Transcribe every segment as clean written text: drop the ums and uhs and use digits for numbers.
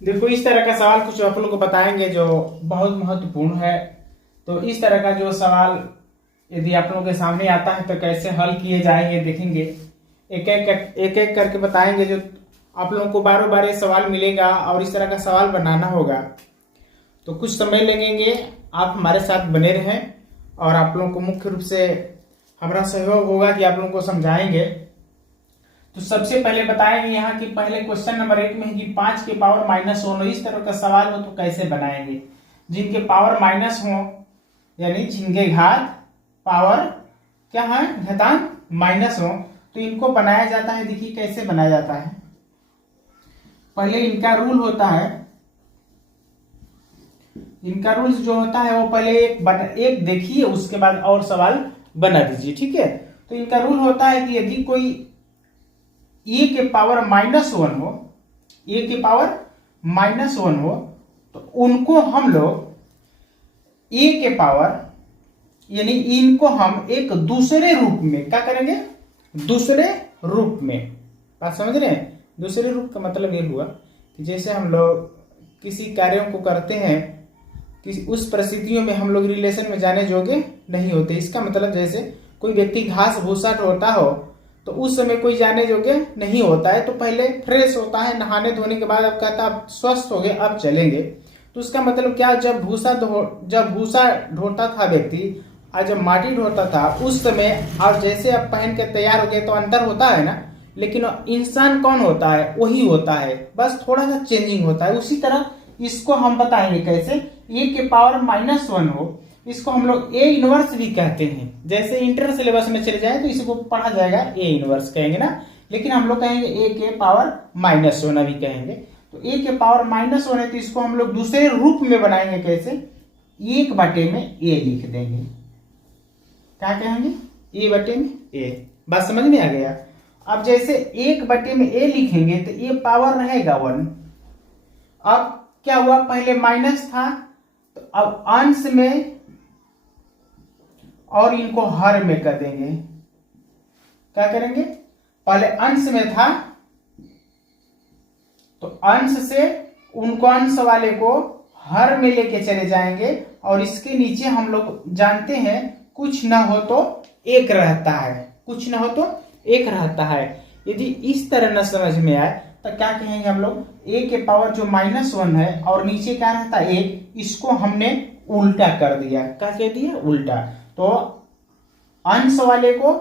देखो, इस तरह का सवाल कुछ आप लोग को बताएंगे जो बहुत महत्वपूर्ण है। तो इस तरह का जो सवाल यदि आप लोगों के सामने आता है तो कैसे हल किए जाएंगे देखेंगे। एक एक करके बताएंगे। जो आप लोगों को बारों बार ये सवाल मिलेगा और इस तरह का सवाल बनाना होगा। तो कुछ समय लगेंगे, आप हमारे साथ बने रहें और आप लोगों को मुख्य रूप से हमारा सहयोग होगा कि आप लोगों को समझाएंगे। तो सबसे पहले बताएंगे यहाँ की पहले क्वेश्चन नंबर 1 में है कि 5 के पावर -1 इस तरह का सवाल हो तो कैसे बनाएंगे। जिनके पावर माइनस हो यानी जिनके घात पावर क्या है घातांक माइनस हो तो इनको बनाया जाता है। देखिए कैसे बनाया जाता है। पहले इनका रूल होता है, इनका रूल्स जो होता है वो पहले एक देखिए उसके बाद और सवाल बना दीजिए, ठीक है। तो इनका रूल होता है कि यदि कोई ए के पावर -1 हो, ए के पावर -1 हो तो उनको हम लोग ए के पावर यानी इनको हम एक दूसरे रूप में क्या करेंगे, दूसरे रूप में। बात समझ रहे हैं। दूसरे रूप का मतलब ये हुआ कि जैसे हम लोग किसी कार्यों को करते हैं किसी उस परिस्थितियों में हम लोग रिलेशन में जाने जोगे नहीं होते। इसका मतलब जैसे कोई व्यक्ति घास भूसा ढोता हो तो उस समय कोई जाने जोगे नहीं होता है। तो पहले फ्रेश होता है, नहाने धोने के बाद अब कहता अब स्वस्थ हो गए अब चलेंगे। तो उसका मतलब क्या, जब भूसा ढोता था व्यक्ति और जब माटी ढोता था उस समय अब जैसे अब पहन के तैयार हो गए तो अंतर होता है ना। लेकिन इंसान कौन होता है, वही होता है, बस थोड़ा सा चेंजिंग होता है। उसी तरह इसको हम बताएंगे कैसे। ए के पावर -1 हो इसको हम लोग ए इनवर्स भी कहते हैं। जैसे इंटर सिलेबस में चले जाए तो इसको पढ़ा जाएगा ए इनवर्स कहेंगे ना, लेकिन हम लोग कहेंगे ए के पावर -1 भी कहेंगे। तो ए के पावर -1 है तो इसको हम लोग दूसरे रूप में बनाएंगे कैसे, 1/में ए लिख देंगे। क्या कहेंगे, a/में a। बात समझ में आ गया। अब जैसे 1/में a लिखेंगे तो ये पावर रहेगा 1। अब क्या हुआ, पहले माइनस था तो अब अंश में और इनको हर में कर देंगे। क्या करेंगे, पहले अंश में था तो अंश से उनको अंश वाले को हर में लेके चले जाएंगे और इसके नीचे हम लोग जानते हैं कुछ ना हो तो एक रहता है, कुछ ना हो तो एक रहता है। यदि इस तरह न समझ में आए तो क्या कहेंगे हम लोग, ए के पावर जो -1 है और नीचे क्या रहता है 1, इसको हमने उल्टा कर दिया। क्या कह दिया, उल्टा। तो अंश वाले को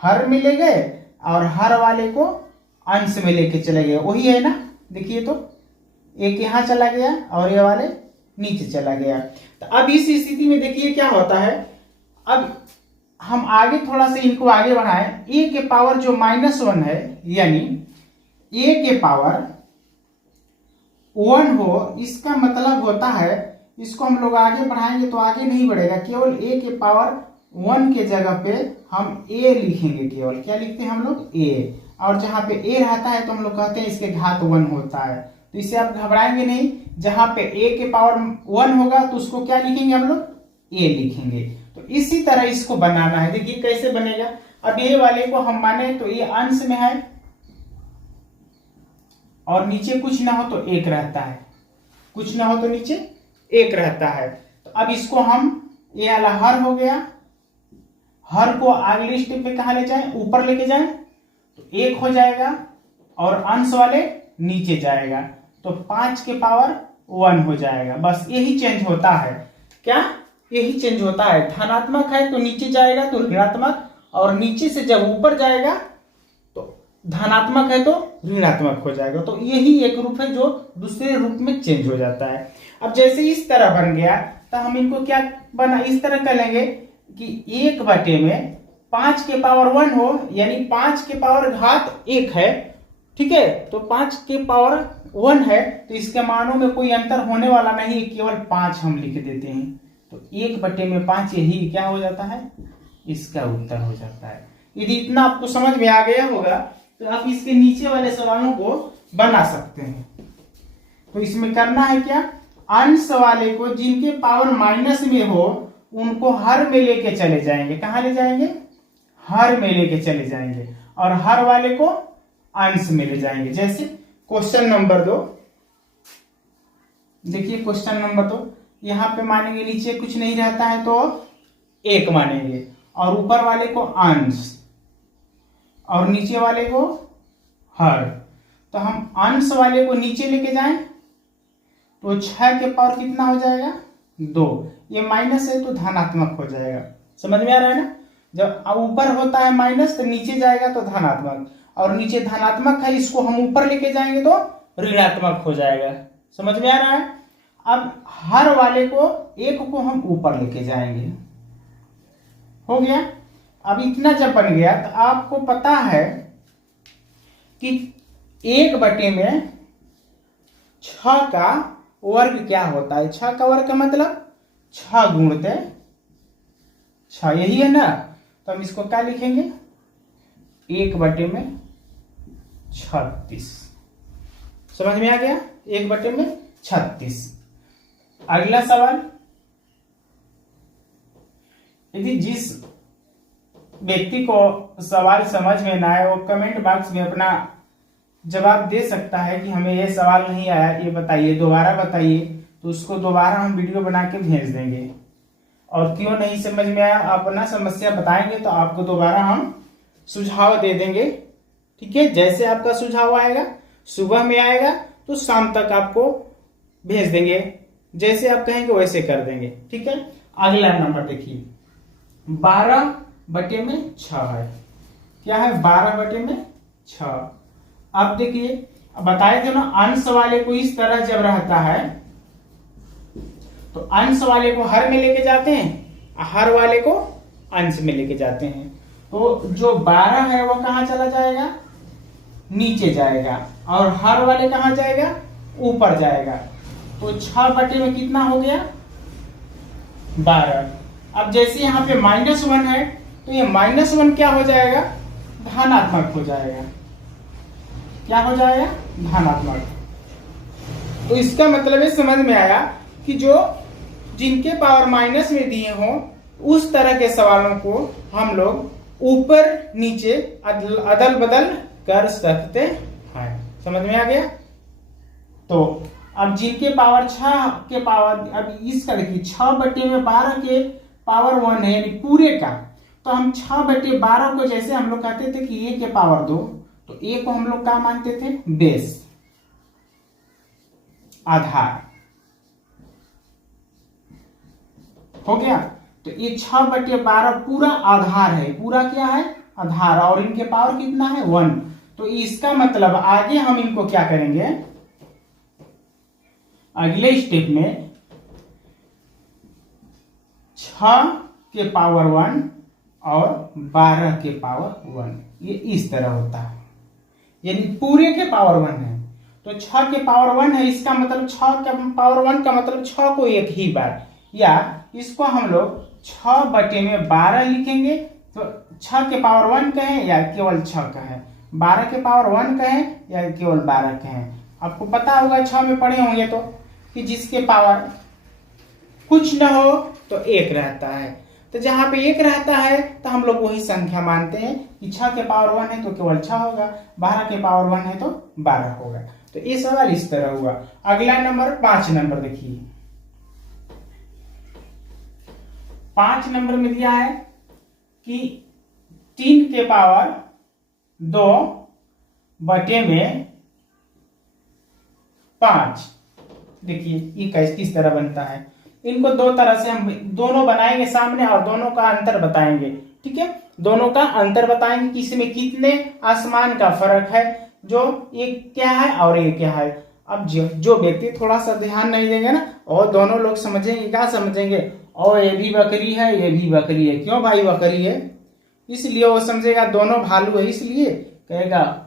हर में ले गए और हर वाले को अंश में लेके चले गए, वही है ना। देखिए तो एक यहां चला गया और ये वाले नीचे चला गया। तो अब इस स्थिति में देखिए क्या होता है। अब हम आगे थोड़ा सा इनको आगे बढ़ाएं। ए के पावर जो -1 है यानी ए के पावर 1 हो, इसका मतलब होता है इसको हम लोग आगे बढ़ाएंगे तो आगे नहीं बढ़ेगा, केवल ए के पावर 1 के जगह पे हम ए लिखेंगे। केवल क्या लिखते हैं हम लोग, ए। और जहां पे ए रहता है तो हम लोग कहते हैं इसके घात 1 होता है। तो इससे आप घबराएंगे नहीं। जहां पे ए के पावर 1 होगा तो उसको क्या लिखेंगे हम लोग, ए लिखेंगे। तो इसी तरह इसको बनाना है। देखिए कैसे बनेगा। अब ए वाले को हम माने तो ये अंश में है और नीचे कुछ ना हो तो एक रहता है, कुछ ना हो तो नीचे एक रहता है। तो अब इसको हम ये वाला हर हो गया, हर को अगले स्टेप पे कहा ले जाए, ऊपर लेके जाए तो 1 हो जाएगा और अंश वाले नीचे जाएगा तो 5 के पावर 1 हो जाएगा। बस यही चेंज होता है। क्या, यही चेंज होता है। धनात्मक है तो नीचे जाएगा तो ऋणात्मक, और नीचे से जब ऊपर जाएगा तो धनात्मक है तो ऋणात्मक हो जाएगा। तो यही एक रूप है जो दूसरे रूप में चेंज हो जाता है। अब जैसे इस तरह बन गया तो हम इनको क्या बना, इस तरह कर लेंगे कि 1/में 5 के पावर 1 हो यानी 5 के पावर घात 1 है, ठीक है। तो 5 के पावर 1 है तो इसके मानों में कोई अंतर होने वाला नहीं, केवल 5 हम लिख देते हैं। तो 1/5 यही क्या हो जाता है, इसका उत्तर हो जाता है। यदि इतना आपको समझ में आ गया होगा तो आप इसके नीचे वाले सवालों को बना सकते हैं। तो इसमें करना है क्या, अंश वाले को जिनके पावर माइनस में हो उनको हर में लेके चले जाएंगे। कहां ले जाएंगे, हर में लेके चले जाएंगे और हर वाले को अंश में ले जाएंगे। जैसे क्वेश्चन नंबर 2, देखिए क्वेश्चन नंबर 2, यहाँ पे मानेंगे नीचे कुछ नहीं रहता है तो 1 मानेंगे, और ऊपर वाले को अंश और नीचे वाले को हर। तो हम अंश वाले को नीचे लेके जाएं तो 6 के पावर कितना हो जाएगा 2, ये माइनस है तो धनात्मक हो जाएगा। समझ में आ रहा है ना, जब ऊपर होता है माइनस तो नीचे जाएगा तो धनात्मक, और नीचे धनात्मक है इसको हम ऊपर लेके जाएंगे तो ऋणात्मक हो जाएगा। समझ में आ रहा है। अब हर वाले को 1 को हम ऊपर लेके जाएंगे, हो गया। अब इतना जब बन गया तो आपको पता है कि 1/6 का वर्ग क्या होता है। 6 का वर्ग का मतलब 6 गुणित 6, यही है ना। तो हम इसको क्या लिखेंगे 1/36। समझ में आ गया, 1/36। अगला सवाल, यदि जिस व्यक्ति को सवाल समझ में ना आए वो कमेंट बॉक्स में अपना जवाब दे सकता है कि हमें ये सवाल नहीं आया, ये बताइए, दोबारा बताइए, तो उसको दोबारा हम वीडियो बना के भेज देंगे। और क्यों नहीं समझ में आया अपना समस्या बताएंगे तो आपको दोबारा हम सुझाव दे देंगे। ठीक है, जैसे आपका सुझाव आएगा, सुबह में आएगा तो शाम तक आपको भेज देंगे, जैसे आप कहेंगे वैसे कर देंगे। ठीक है, अगला नंबर देखिए, 12/6 है। क्या है 12/6। अब देखिए, बताए थे ना अंश वाले को इस तरह जब रहता है तो अंश वाले को हर में लेके जाते हैं, हर वाले को अंश में लेके जाते हैं। तो जो 12 है वो कहां चला जाएगा, नीचे जाएगा, और हर वाले कहां जाएगा, ऊपर जाएगा। तो 6 में कितना हो गया 12। अब जैसे यहाँ पे -1 है तो ये -1 क्या हो जाएगा, धनात्मक हो जाएगा। क्या हो जाएगा, धनात्मक। तो इसका मतलब ये समझ में आया कि जो जिनके पावर माइनस में दिए हों उस तरह के सवालों को हम लोग ऊपर नीचे अदल बदल कर सकते हैं। समझ में आ गया। तो अब जिनके पावर 6 के पावर, अब इसका देखिए 6/12 के पावर 1 है, यानी पूरे का। तो हम 6/12 को जैसे हम लोग कहते थे कि a के पावर 2, तो a को हम लोग क्या मानते थे, बेस, आधार। हो गया। तो ये 6/12 पूरा आधार है, पूरा क्या है, आधार, और इनके पावर कितना है 1। तो इसका मतलब आगे हम इनको क्या करेंगे, अगले स्टेप में 6 के पावर 1 और 12 के पावर 1, ये इस तरह होता है, यानी पूरे के पावर 1 है। तो 6 के पावर 1 है, इसका मतलब 6 के पावर 1 का मतलब 6 को एक ही बार, या इसको हम लोग 6/12 लिखेंगे। तो 6 के पावर 1 कहें या केवल 6 कहें, 12 के पावर 1 कहें या केवल 12 कहें। आपको पता होगा 6 में पढ़े होंगे तो कि जिसके पावर कुछ न हो तो 1 रहता है। तो जहां पे 1 रहता है तो हम लोग वही संख्या मानते हैं कि 6 के पावर 1 है तो केवल 6 होगा, 12 के पावर 1 है तो 12 होगा। तो ये सवाल इस तरह हुआ। अगला नंबर 5 नंबर देखिए, 5 नंबर में दिया है कि 3 के पावर 2/5। देखिए ये किस तरह बनता है, इनको दो तरह से हम दोनों बनाएंगे सामने और दोनों का अंतर बताएंगे। ठीक है, दोनों का अंतर बताएंगे कि इसमें कितने आसमान का फर्क है, जो एक क्या है और एक क्या है। अब जो व्यक्ति थोड़ा सा ध्यान नहीं देंगे ना, और दोनों लोग समझेंगे, क्या समझेंगे, और ये भी बकरी है ये भी बकरी है, क्यों भाई बकरी है, इसलिए वो समझेगा दोनों भालू है, इसलिए कहेगा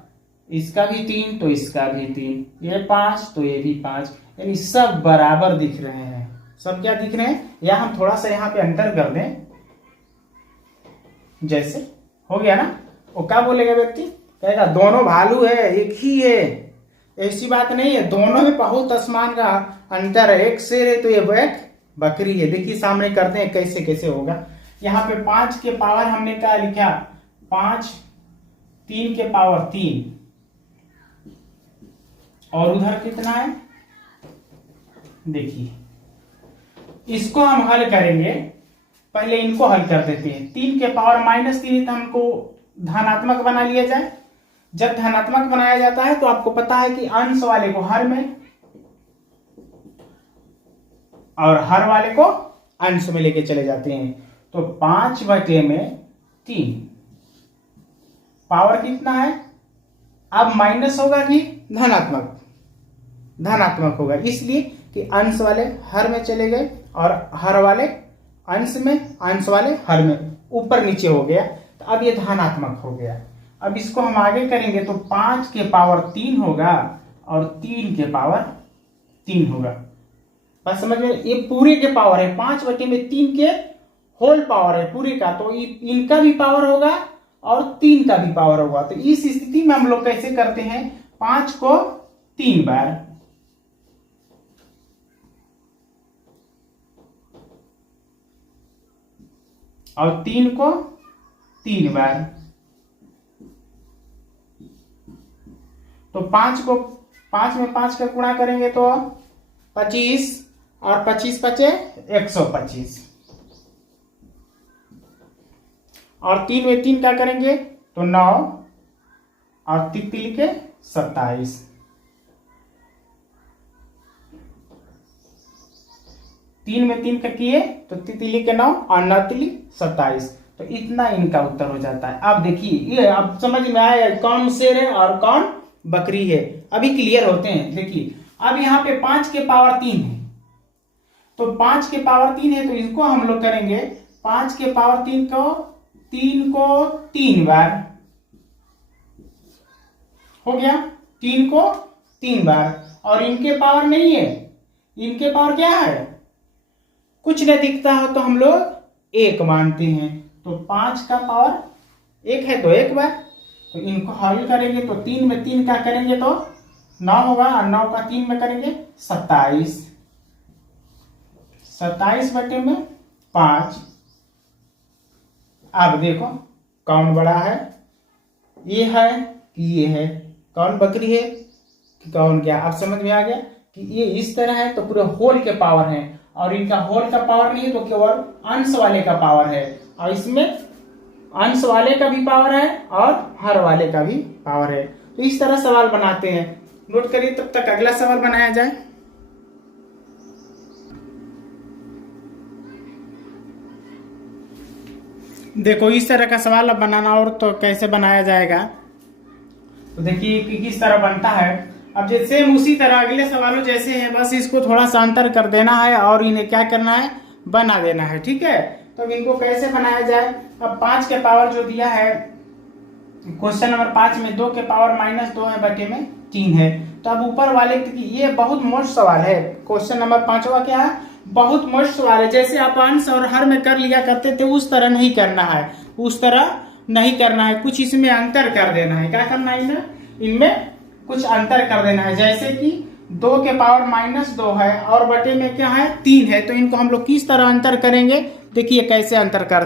इसका भी 3 तो इसका भी 3, ये 5 तो ये भी 5, यानी सब बराबर दिख रहे हैं। सब क्या दिख रहे हैं, या हम थोड़ा सा यहाँ पे अंतर कर दें, जैसे हो गया ना। वो क्या बोलेगा व्यक्ति, कहेगा दोनों भालू है, एक ही है। ऐसी बात नहीं है, दोनों में बहुत आसमान का अंतर है, एक शेर है तो ये एक बकरी है। देखिए सामने करते हैं कैसे कैसे होगा। यहाँ पे 5 के पावर हमने क्या लिखा, 5, 3 के पावर 3, और उधर कितना है देखिए इसको हम हल करेंगे, पहले इनको हल कर देते हैं। 3 के पावर -3 तो हमको धनात्मक बना लिया जाए। जब धनात्मक बनाया जाता है तो आपको पता है कि अंश वाले को हर में और हर वाले को अंश में लेके चले जाते हैं। तो 5/3 पावर कितना है, अब माइनस होगा कि धनात्मक, धनात्मक होगा, इसलिए कि अंश वाले हर में चले गए और हर वाले अंश में, अंश वाले हर में, ऊपर नीचे हो गया। तो अब ये धनात्मक हो गया। अब इसको हम आगे करेंगे तो 5 के पावर 3 होगा और 3 के पावर 3 होगा। बस समझ में, ये पूरे के पावर है, 5/3 के होल पावर है पूरे का, तो इनका भी पावर होगा और 3 का भी पावर होगा। तो इस स्थिति में हम लोग कैसे करते हैं, 5 को 3 बार, और 3 को 3 बार, तो 5 में 5 का गुणा करेंगे तो 25 और 25 बचे 125, और 3 में 3 का करेंगे तो 9 और 3 के 27, 3 में 3 का किए तो 3 के 9 और 9 27। तो इतना इनका उत्तर हो जाता है। अब देखिए ये अब समझ में आया कौन शेर है और कौन बकरी है, अभी क्लियर होते हैं। देखिए अब यहाँ पे 5 के पावर 3 है, तो 5 के पावर 3 है तो इसको हम लोग करेंगे 5 के पावर 3 को 3 बार, हो गया 3 को 3 बार। और इनके पावर नहीं है, इनके पावर क्या है, कुछ न दिखता हो तो हम लोग 1 मानते हैं। तो 5 का पावर 1 है तो 1 बार, तो इनको हल करेंगे तो 3 में 3 का करेंगे तो 9 होगा, और 9 का 3 में करेंगे 27, 27/5। अब देखो कौन बड़ा है, ये है कि ये है, कौन बकरी है कि कौन क्या। अब समझ में आ गया कि ये इस तरह है तो पूरे होल के पावर है, और इनका होल का पावर नहीं है तो केवल अंश वाले का पावर है, और इसमें अंश वाले का भी पावर है और हर वाले का भी पावर है। तो इस तरह सवाल बनाते हैं, नोट करिए, तब तक अगला सवाल बनाया जाए। देखो इस तरह का सवाल अब बनाना, और तो कैसे बनाया जाएगा, तो देखिए कि किस तरह बनता है। अब जैसे उसी तरह अगले सवालों जैसे हैं, बस इसको थोड़ा सा अंतर कर देना है और इन्हें क्या करना है, बना देना है, ठीक है। तो इनको कैसे बनाया जाए, अब 5 के पावर जो दिया है क्वेश्चन नंबर 5 में 2 के पावर -2 है बटे में 3 है। तो अब ऊपर वाले ये बहुत मोस्ट सवाल है, क्वेश्चन नंबर 5वां क्या है, बहुत मोस्ट सवाल है। जैसे आप अंश और हर में कर लिया करते थे उस तरह नहीं करना है, उस तरह नहीं करना है, कुछ इसमें अंतर कर देना है। क्या करना है, इनमें कुछ अंतर कर देना है। जैसे कि 2 के पावर -2 है और बटे में क्या है 3 है, तो इनको हम लोग किस तरह अंतर करेंगे, देखिए कैसे अंतर कर,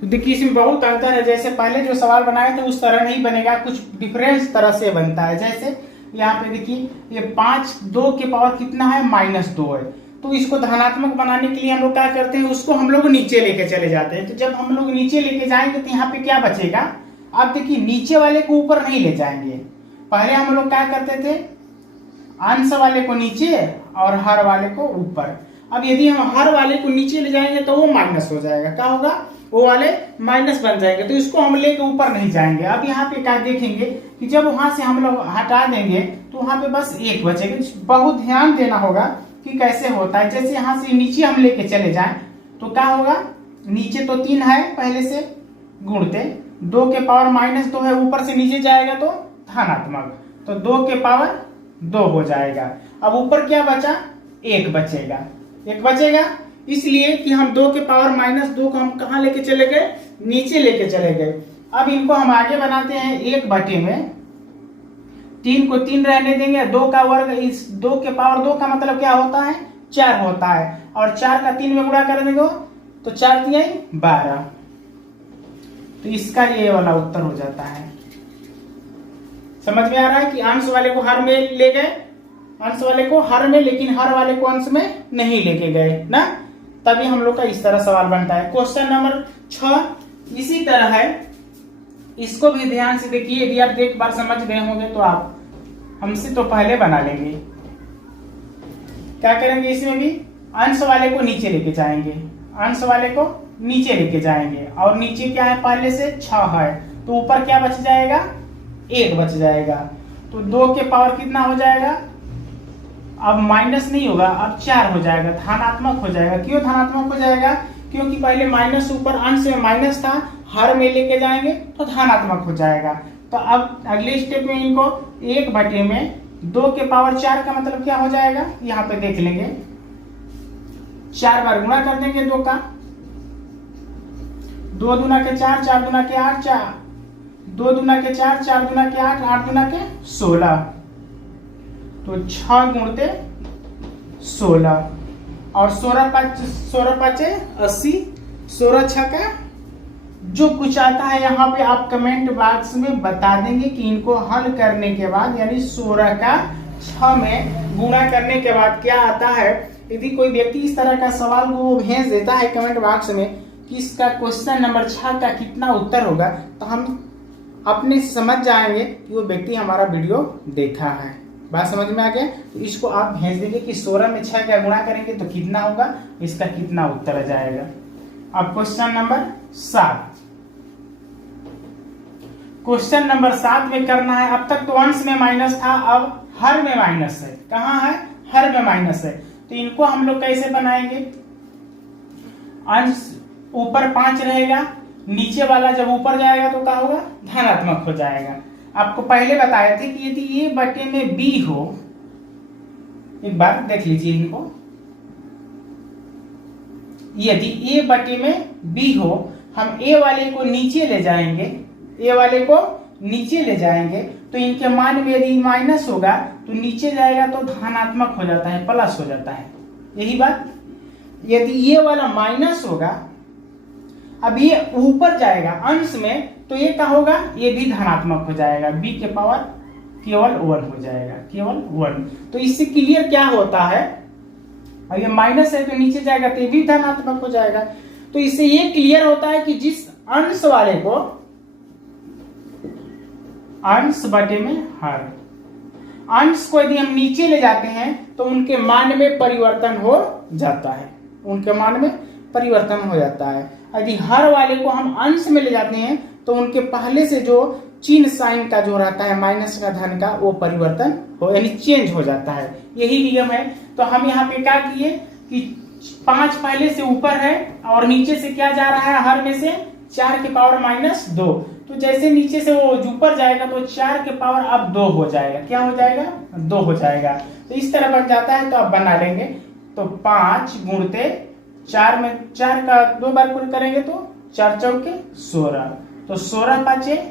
तो देखिए इसमें बहुत अंतर है। जैसे पहले जो सवाल बनाए थे उस तरह नहीं बनेगा, कुछ डिफरेंस तरह से बनता है। जैसे यहाँ पे देखिए ये 2 के पावर कितना है -2 है, तो इसको धनात्मक बनाने के लिए हम लोग क्या करते हैं, उसको हम लोग नीचे लेके चले जाते हैं। तो जब हम लोग नीचे लेके जाएंगे तो यहाँ पे क्या बचेगा, आप देखिए नीचे वाले को ऊपर नहीं ले जाएंगे। पहले हम लोग क्या करते थे, अंश वाले को नीचे और हर वाले को ऊपर। अब यदि हम हर वाले को नीचे ले जाएंगे तो वो माइनस हो जाएगा, क्या होगा, वो वाले माइनस बन जाएंगे, तो इसको हम लेके ऊपर नहीं जाएंगे। अब यहाँ पे क्या देखेंगे कि जब वहां से हम लोग हटा देंगे तो वहां पे बस 1 बचेगा। बहुत ध्यान देना होगा कि कैसे होता है। जैसे यहाँ से नीचे हम लेके चले जाएं तो क्या होगा, नीचे तो 3 है पहले से गुणते, 2 के पावर -2 है, ऊपर से नीचे जाएगा तो धनात्मक, तो 2 के पावर 2 हो जाएगा। अब ऊपर क्या बचा, 1 बचेगा, 1 बचेगा, इसलिए कि हम 2 के पावर -2 को हम कहाँ लेके चले गए, नीचे लेके चले गए। अब इनको हम आगे बनाते हैं 1 बटे में 3 को 3 रहने देंगे, 2 का वर्ग, इस 2 के पावर 2 का मतलब क्या होता है, 4 होता है, और 4 का 3 में गुणा कर देंगे तो 4 × 12, तो इसका ये वाला उत्तर हो जाता है। समझ में आ रहा है कि अंश वाले को हर में ले गए अंश वाले को हर में, लेकिन हर वाले को अंश में नहीं लेके गए ना, तभी हम लोग का इस तरह सवाल बनता है। क्वेश्चन नंबर 6 इसी तरह है, इसको भी ध्यान से देखिए। यदि आप एक बार समझ गए होंगे तो आप हमसे तो पहले बना लेंगे। क्या करेंगे, इसमें भी अंश वाले को नीचे लेके जाएंगे, अंश वाले को नीचे लेके जाएंगे, और नीचे क्या है, पहले से 6 है, तो ऊपर क्या बच जाएगा, 1 बच जाएगा। तो 2 के पावर कितना हो जाएगा, अब माइनस नहीं होगा, अब 4 हो जाएगा, धनात्मक हो जाएगा। क्यों धनात्मक हो जाएगा, क्योंकि पहले माइनस ऊपर अंश में माइनस था, हर में लेके जाएंगे तो धनात्मक हो जाएगा। तो अब अगले स्टेप में इनको 1 बटे में 2 के पावर 4 का मतलब क्या हो जाएगा, यहाँ पे देख लेंगे। 4 बार गुणा कर देंगे 2 का, 2 दूना के 4, 4 दूना के 8, 2 दूना के 4, 4 दूना के 8, 8 दूना के 16, तो 6 गुणते 16, और 16 पाँचे 80, 16 छक्का जो कुछ आता है यहाँ पे आप कमेंट बॉक्स में बता देंगे कि इनको हल करने के बाद, यानी 16 का 6 में गुणा करने के बाद क्या आता है। यदि कोई व्यक्ति इस तरह का सवाल को भेज देता है कमेंट बॉक्स में कि इसका क्वेश्चन नंबर 6 का कितना उत्तर होगा, तो हम अपने समझ जाएंगे कि वो व्यक्ति हमारा वीडियो देखा है। बात समझ में आ गया। तो इसको आप भेज देंगे कि 16 में 6 का गुणा करेंगे तो कितना होगा, इसका कितना उत्तर आ जाएगा। अब क्वेश्चन नंबर 7, क्वेश्चन नंबर 7 में करना है, अब तक तो अंश में माइनस था, अब हर में माइनस है। कहाँ है, हर में माइनस है। तो इनको हम लोग कैसे बनाएंगे, अंश ऊपर 5 रहेगा, नीचे वाला जब ऊपर जाएगा तो क्या होगा, धनात्मक हो जाएगा। आपको पहले बताए थे कि यदि a बटे में b हो, एक बार देख लीजिए इनको, यदि a बटे में b हो, हम a वाले को नीचे ले जाएंगे, a वाले को नीचे ले जाएंगे, तो इनके मान में यदि माइनस होगा तो नीचे जाएगा तो धनात्मक हो जाता है, प्लस हो जाता है। यही बात, यदि ये वाला माइनस होगा, अब ये ऊपर जाएगा अंश में, तो ये क्या होगा, ये भी धनात्मक हो जाएगा, b के पावर केवल 1 हो जाएगा, केवल 1। तो इससे क्लियर क्या होता है, अब ये माइनस है तो नीचे जाएगा तो ये भी धनात्मक हो जाएगा। तो इससे ये क्लियर होता है कि जिस अंश वाले को अंश बटे में हर, अंश को यदि हम नीचे ले जाते हैं तो उनके मान में परिवर्तन हो जाता है, उनके मान में परिवर्तन हो जाता है। यदि हर वाले को हम अंश में ले जाते हैं तो उनके पहले से जो चिन्ह साइन का जो रहता है माइनस का धन का, वो परिवर्तन हो यानी चेंज हो जाता है। यही नियम है। तो हम यहाँ पे क्या किए कि 5 पहले से ऊपर है और नीचे से क्या जा रहा है, हर में से 4 के पावर माइनस 2। तो जैसे नीचे से वो ऊपर जाएगा तो 4 के पावर अब 2 हो जाएगा। क्या हो जाएगा, 2 हो जाएगा। तो इस तरह बन जाता है। तो अब बना लेंगे। तो 5 गुणते 4 में 4 का 2 बार गुण करेंगे तो 4 चौके 16। तो 16 पाँचे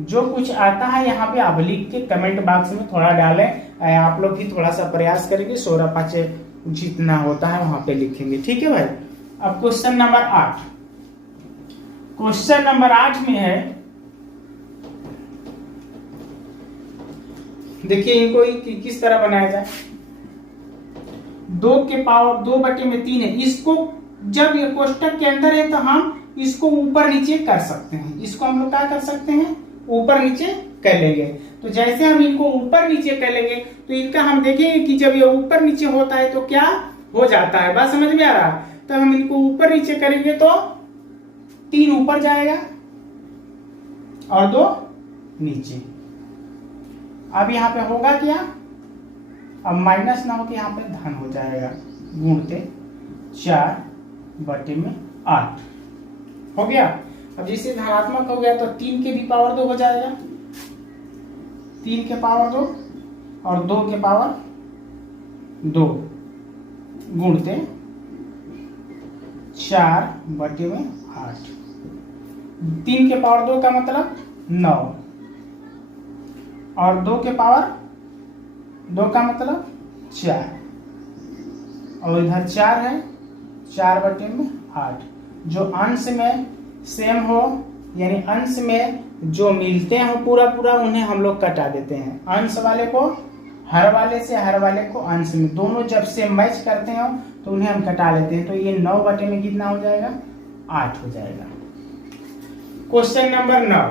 जो कुछ आता है यहाँ पे आप लिख के कमेंट बॉक्स में थोड़ा डालें। आप लोग भी थोड़ा सा प्रयास करेंगे। 16 पाँचे जितना होता है वहां पे लिखेंगे। ठीक है भाई। अब क्वेश्चन नंबर 8, क्वेश्चन नंबर 8 में है, देखिए इनको किस तरह बनाया जाए। 2 के पावर 2 बटे में 3 है। इसको जब ये कोष्टक के अंदर है तो हम इसको ऊपर नीचे कर सकते हैं। इसको हम लोग क्या कर सकते हैं, ऊपर नीचे कर लेंगे। तो जैसे हम इनको ऊपर नीचे कर लेंगे तो इनका हम देखेंगे कि जब ये ऊपर नीचे होता है तो क्या हो जाता है। बात समझ में आ रहा है। तो हम इनको ऊपर नीचे करेंगे तो 3 ऊपर जाएगा और 2 नीचे। अब यहाँ पे होगा क्या, अब माइनस ना होकर यहाँ पे धन हो जाएगा। गुणते 4 बटे में 8 हो गया। अब जैसे धनात्मक हो गया तो 3 के भी पावर 2 हो जाएगा। 3 के पावर 2 और 2 के पावर 2 गुणते 4 बटे में 8। 3 के पावर 2 का मतलब 9 और 2 के पावर 2 का मतलब 4 और इधर 4 है। 4 बटे में 8। जो अंश में सेम हो यानी अंश में जो मिलते हैं पूरा पूरा उन्हें हम लोग कटा देते हैं। अंश वाले को हर वाले से हर वाले को अंश में, दोनों जब से मैच करते हो तो उन्हें हम कटा लेते हैं। तो ये 9 बटे में कितना हो जाएगा, 8 हो जाएगा। Question number 9,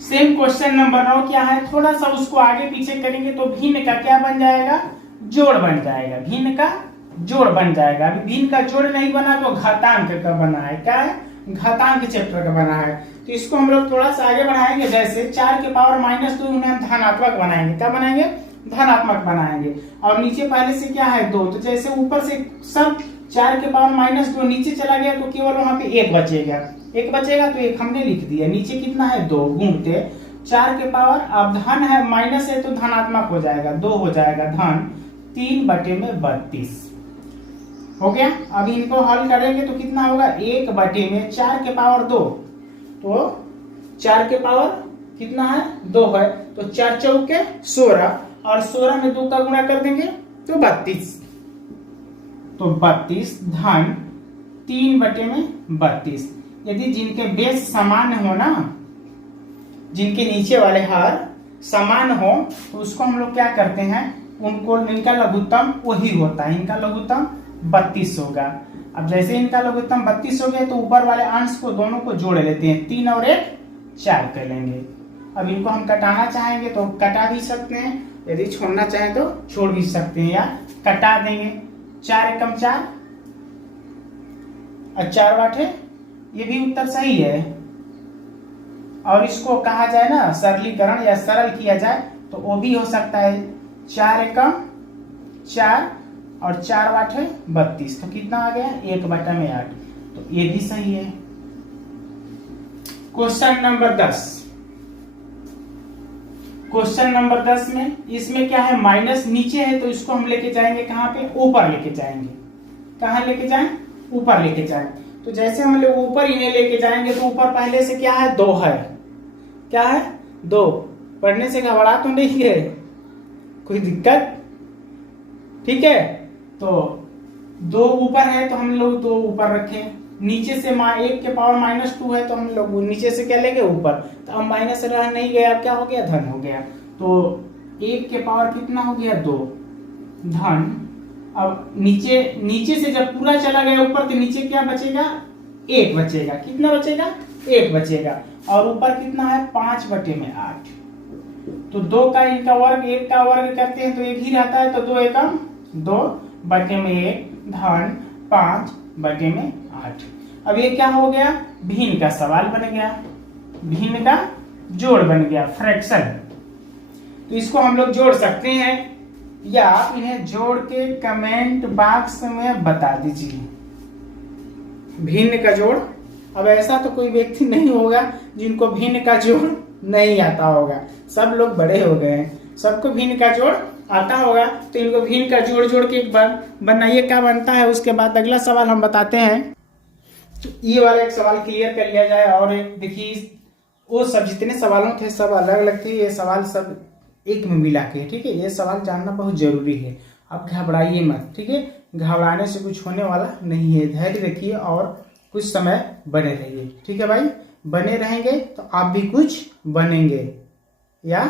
same question number 9 क्या है, थोड़ा सा उसको आगे पीछे करेंगे तो भिन्न का क्या बन जाएगा, जोड़ बन जाएगा। भिन्न का जोड़ बन जाएगा। अभी भिन्न का जोड़ नहीं बना तो घातांक का बना है। क्या है, घातांक चैप्टर का बना है। तो इसको हम लोग थोड़ा सा आगे बढ़ाएंगे। जैसे 4 के पावर -2 उन्हें हम धनात्मक बनाएंगे। क्या बनाएंगे, धनात्मक बनाएंगे। और नीचे पहले से क्या है 2, तो जैसे ऊपर से सब 4 के पावर -2 नीचे चला गया तो केवल वहां पे 1 बचेगा। 1 बचेगा तो 1 हमने लिख दिया। नीचे कितना है 2, गुणते 4 के पावर, अब धन है माइनस है तो धनात्मक हो जाएगा, 2 हो जाएगा धन 3 बटे में 32 हो गया। अब इनको हल करेंगे तो कितना होगा, 1 बटे में 4 के पावर 2, तो 4 के पावर कितना है 2 है, तो 4 चौके 16 और 16 में 2 का गुणा कर देंगे तो 32, तो 32 धन 3 बटे में 32। यदि जिनके बेस समान हो ना, जिनके नीचे वाले हर समान हो तो उसको हम लोग क्या करते हैं, उनको इनका लघुत्तम वही होता है, इनका लघुत्तम 32 होगा। अब जैसे इनका लघुत्तम 32 हो गया तो ऊपर वाले अंश को दोनों को जोड़ लेते हैं, 3 और 1 4 कर लेंगे। अब इनको हम कटाना चाहेंगे तो कटा भी सकते हैं, यदि छोड़ना चाहें तो छोड़ भी सकते हैं या कटा देंगे। 4 एकम 4 और 4 8 है, ये भी उत्तर सही है। और इसको कहा जाए ना सरलीकरण या सरल किया जाए तो वो भी हो सकता है, 4 एकम 4 और 4 8 है 32, तो कितना आ गया 1 बटा में 8, तो ये भी सही है। क्वेश्चन नंबर 10, क्वेश्चन नंबर 10 में इसमें क्या है, माइनस नीचे है तो इसको हम लेके जाएंगे कहां पे, ऊपर लेके जाएंगे। कहां लेके जाएं, ऊपर लेके जाएं। तो जैसे हम लोग ऊपर इन्हें लेके जाएंगे तो ऊपर पहले से क्या है 2 है, क्या है 2, पढ़ने से घबरा तो नहीं है, कोई दिक्कत, ठीक है। तो 2 ऊपर है तो हम लोग 2 ऊपर रखें। नीचे से 1 के पावर -2 है तो हम लोग नीचे से क्या लेंगे ऊपर, तो अब माइनस रह नहीं गया, अब क्या हो गया धन हो गया। तो 1 के पावर कितना हो गया 2 धन। अब नीचे से जब पूरा चला गया ऊपर तो नीचे क्या बचेगा 1 बचेगा। कितना बचेगा 1 बचेगा। और ऊपर कितना है 5 बटे में 8, तो 2 का इनका वर्ग 1 का वर्ग करते हैं तो 1 ही रहता है, तो 2 एकम 2 बटे में 1 धन 5 बटे में 8। अब ये क्या हो गया, भिन्न का सवाल बन गया, भिन्न का जोड़ बन गया, फ्रैक्शन। तो इसको हम लोग जोड़ सकते हैं या आप इन्हें जोड़ के कमेंट बॉक्स में बता दीजिए भिन्न का जोड़। अब ऐसा तो कोई व्यक्ति नहीं होगा जिनको भिन्न का जोड़ नहीं आता होगा, सब लोग बड़े हो गए हैं, सबको भिन्न का जोड़ आता होगा। तो इनको भिन्न का जोड़ के एक बार बनाइए, क्या बनता है, उसके बाद अगला सवाल हम बताते हैं। तो ये वाला एक सवाल क्लियर कर लिया जाए। और एक देखिए वो सब जितने सवालों थे सब अलग अलग थे, ये सवाल सब एक में मिला के, ठीक है। ये सवाल जानना बहुत जरूरी है, आप घबराइए मत, ठीक है। घबराने से कुछ होने वाला नहीं है, धैर्य रखिए और कुछ समय बने रहिए, ठीक है भाई। बने रहेंगे तो आप भी कुछ बनेंगे, या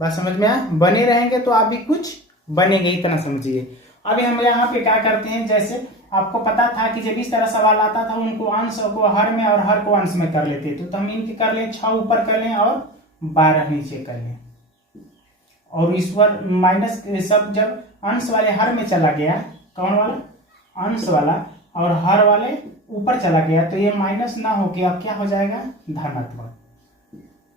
बात समझ में आया, बने रहेंगे तो आप भी कुछ बनेंगे, इतना समझिए। अभी हम यहाँ पे क्या करते हैं, जैसे आपको पता था कि जब इस तरह सवाल आता था उनको अंश को हर में और हर को अंश में कर लेते थे, तो हम इनके कर लें 6 ऊपर कर लें और 12 नीचे कर लें। और इस पर माइनस सब जब अंश वाले हर में चला गया, कौन वाला अंश वाला, और हर वाले ऊपर चला गया, तो ये माइनस ना होके अब क्या हो जाएगा धनात्मक,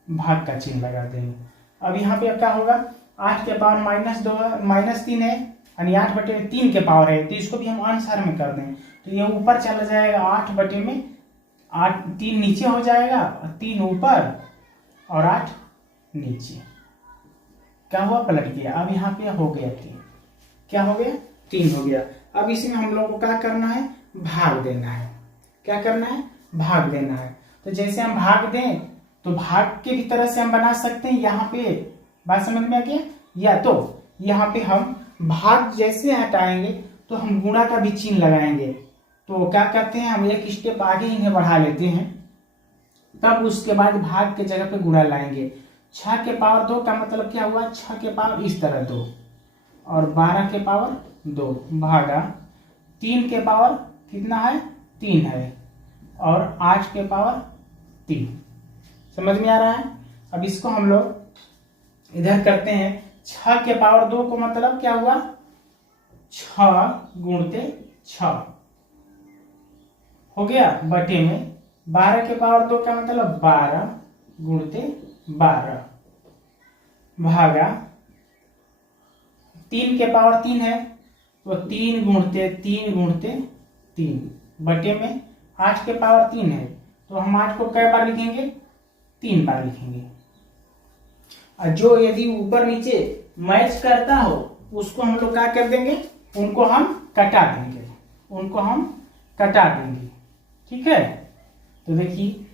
भाग का चिन्ह लगा देंगे। अब यहाँ पे अब क्या होगा, 8 के पावर -3 है, यानी 8 बटे में 3 के पावर है, तो इसको भी हम अंश हर में कर दें, तो ये ऊपर चला जाएगा 8 बटे में 8, 3 नीचे हो जाएगा, 3 ऊपर और 8 नीचे। क्या हुआ, पलट गया। अब यहाँ पे हो गया 3, क्या हो गया 3 हो गया। अब इसमें हम लोग को क्या करना है, भाग देना है। क्या करना है, भाग देना है। तो जैसे हम भाग दें तो भाग के भी तरह से हम बना सकते हैं, यहाँ पे बात समझ में आ गया। या तो यहाँ पे हम भाग जैसे हटाएंगे तो हम गुणा का भी चिन्ह लगाएंगे, तो क्या करते हैं हम एक स्टेप आगे इन्हें बढ़ा लेते हैं, तब उसके बाद भाग के जगह पे गुणा लाएंगे। 6 के पावर 2 का मतलब क्या हुआ, 6 के पावर इस तरह 2 और 12 के पावर 2 भागा 3 के पावर कितना है 3 है और 8 के पावर 3। समझ में आ रहा है। अब इसको हम लोग इधर करते हैं। 6 के पावर 2 को मतलब क्या हुआ 6 गुणते 6 हो गया बटे में 12 के पावर 2 का मतलब 12 गुणते 12 भागा 3 के पावर 3 है तो 3 गुणते 3 बटे में 8 के पावर 3 है तो हम 8 को कई बार लिखेंगे 3 बार लिखेंगे। और जो यदि ऊपर नीचे मैच करता हो उसको हम लोग क्या कर देंगे, उनको हम कटा देंगे। ठीक है। तो देखिए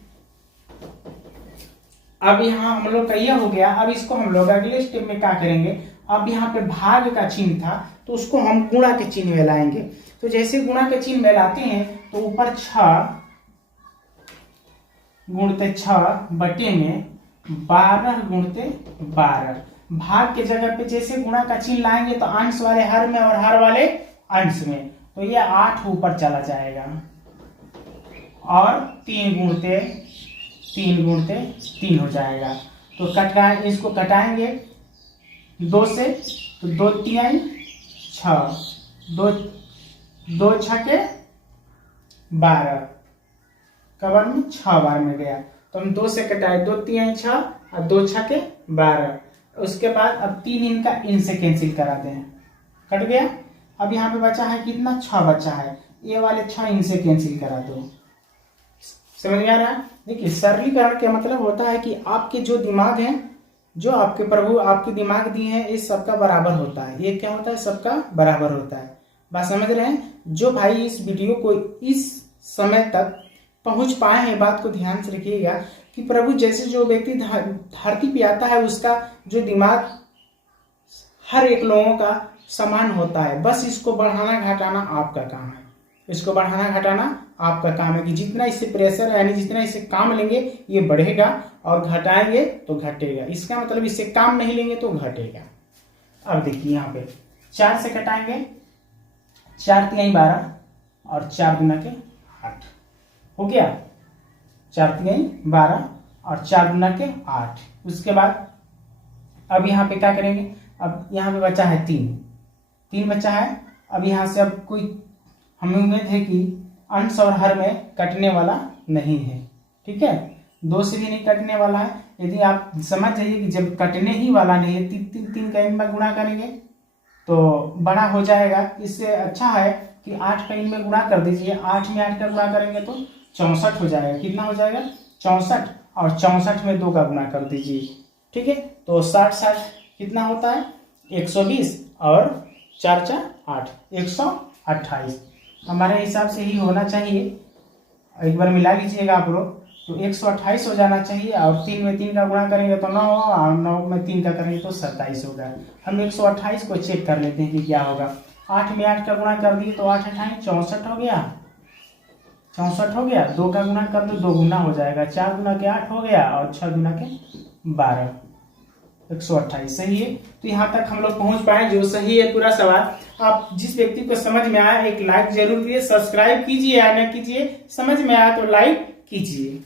अब यहाँ हम लोग का यह हो गया। अब इसको हम लोग अगले स्टेप में क्या करेंगे, अब यहाँ पे भाग का चिन्ह था तो उसको हम गुणा के चिन्ह में लाएंगे। तो जैसे गुणा के चिन्ह में लाते हैं तो ऊपर 6 गुणते 6 बटे में 12 गुणते 12 भाग के जगह पे जैसे गुणा का चिन्ह लाएंगे तो अंश वाले हर में और हर वाले अंश में, तो ये 8 ऊपर चला जाएगा और 3 गुणते 3 हो जाएगा। तो इसको कटाएंगे 2 से तो 2 3 6 2 6 के 12 कबर में 6 बार में गया तो हम 2 से कटाए 2 3 6 और 2 6 के 12। उसके बाद अब 3 इनका इनसे कैंसिल कराते हैं, कट गया। अब यहाँ पे बचा है कितना 6 बचा है, ये वाले 6 इनसे कैंसिल करा दो। समझ में आ रहा है। देखिए सरलीकरण का मतलब होता है कि आपके जो दिमाग है, जो आपके प्रभु आपके दिमाग दिए हैं, ये सबका बराबर होता है। ये क्या होता है, सबका बराबर होता है। बात समझ रहे हैं। जो भाई इस वीडियो को इस समय तक पहुंच पाए हैं, बात को ध्यान से रखिएगा कि प्रभु जैसे जो व्यक्ति धरती पे आता है उसका जो दिमाग हर एक लोगों का समान होता है। बस इसको बढ़ाना घटाना आपका काम है। इसको बढ़ाना घटाना आपका काम है कि जितना इससे प्रेशर यानी जितना इससे काम लेंगे ये बढ़ेगा और घटाएंगे तो घटेगा। इसका मतलब इससे काम नहीं लेंगे तो घटेगा। अब देखिए यहाँ पे 4 से कटाएंगे, 4 3 12 और 4 गुना के 8 हो गया। 4 3 12 और 4 गुना के 8। उसके बाद अब यहाँ पे क्या करेंगे, अब यहाँ पे बचा है 3 बचा है। अब यहाँ से अब कोई हमें उम्मीद है कि अंश और हर में कटने वाला नहीं है। ठीक है, 2 से भी नहीं कटने वाला है। यदि आप समझ जाइए कि जब कटने ही वाला नहीं है, 3 का इनमें गुणा करेंगे तो बड़ा हो जाएगा। इससे अच्छा है कि 8 का इनमें गुणा कर दीजिए। 8 में 8 का गुणा करेंगे तो 64 हो जाएगा। कितना हो जाएगा 64 और 64 में 2 का गुणा कर दीजिए। ठीक है, तो 60 कितना होता है 120 और 4 4 8 128 हमारे हिसाब से ही होना चाहिए। एक बार मिला लीजिएगा आप लोग तो 128 हो जाना चाहिए। और 3 में 3 का गुणा करेंगे तो 9 और 9 में 3 का करेंगे तो 27 होगा। हम 128 को चेक कर लेते हैं कि क्या होगा। 8 में 8 का गुणा कर दिए तो 8 8 64 हो गया। 64 हो गया। 2 का गुणा कर दो 2 गुना हो जाएगा। 4 गुना के 8 हो गया और 6 गुना के 12 128 सही है। तो यहाँ तक हम लोग पहुंच पाए, जो सही है पूरा सवाल। आप जिस व्यक्ति को समझ में आया एक लाइक जरूर कीजिए, सब्सक्राइब कीजिए या न कीजिए, समझ में आया तो लाइक कीजिए।